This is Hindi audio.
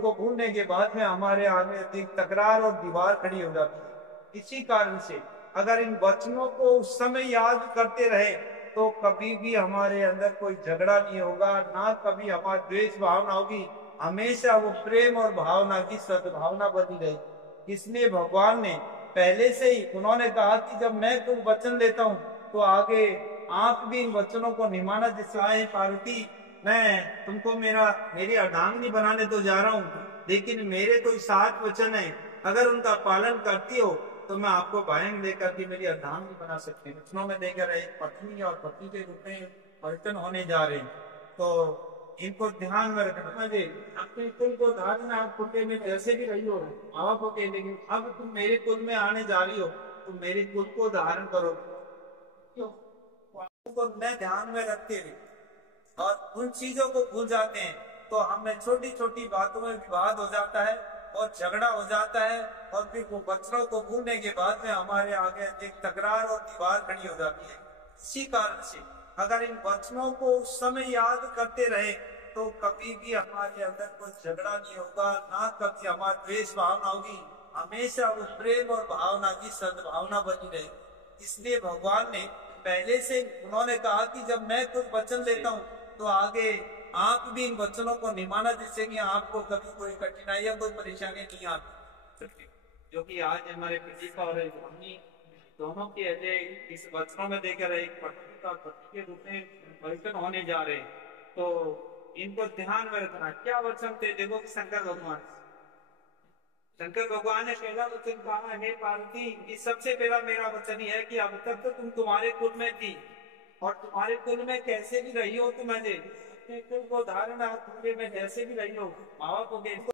को भूलने के बाद में हमारे आगे एक तकरार और दीवार खड़ी हो जाती है। इसी कारण से अगर इन वचनों को उस समय याद करते रहे तो कभी भी हमारे अंदर कोई झगड़ा नहीं होगा, ना कभी हमारी द्वेष भावना होगी। हमेशा वो प्रेम और भावना की सद्भावना बनी रहेगी। इसलिए भगवान ने पहले से ही उन्होंने कहा कि जब मैं तुम वचन लेता हूं तो आगे आप भी इन वचनों को निभाना। जिससे आए पार्वती, मैं तुमको मेरी अर्धांगिनी बनाने तो जा रहा हूँ, लेकिन मेरे कोई 7 वचन है, अगर उनका पालन करती हो तो मैं आपको भायंग देकर के मेरी अर्धांगिनी बना सकती हूँ। वचनों में देकर एक पत्नी और पति के रूप में परिवर्तन होने जा रहे हैं, तो इनको ध्यान में रखना। जी, अपने कुल को धारण आप कुल में जैसे भी रही हो आप होते, लेकिन अब तुम मेरे कुल में आने जा रही हो, तुम मेरे कुल को धारण करो। को मैं ध्यान में रखते हुए और उन चीजों को भूल जाते हैं तो हमें छोटी छोटी बातों में विवाद हो जाता है और झगड़ा हो जाता है, और फिर वो वचनों को भूलने के बाद में हमारे आगे एक तकरार और दीवार खड़ी हो जाती है। इसी कारण से अगर इन वचनों को उस समय याद करते रहे तो कभी भी हमारे अंदर कोई झगड़ा नहीं होगा, ना कभी हमारी द्वेष भावना होगी। हमेशा वो प्रेम और भावना की सद्भावना बनी रहेगी। इसलिए भगवान ने पहले से उन्होंने कहा कि जब मैं कुछ वचन लेता हूँ तो आगे आप भी इन वचनों को निभाना, जिससे कि आपको कभी कोई कठिनाई या कोई परेशानी नहीं आती। जो कि आज हमारे पिता का और मम्मी दोनों की अजय इस वचनों में देकर एक पत्नी का पति के रूप में परिवर्तन होने जा रहे हैं, तो इनको ध्यान में रखना। क्या वचन थे? देखो कि शंकर भगवान ने पहला वचन कहा, हे पार्वती, कि सबसे पहला मेरा वचन यह है कि अब तक तो तुम तुम्हारे कुल में थी और तुम्हारे कुल में कैसे भी रही हो, तुम अपने कुल को धारण में जैसे भी रही हो, माँ बाप हो गए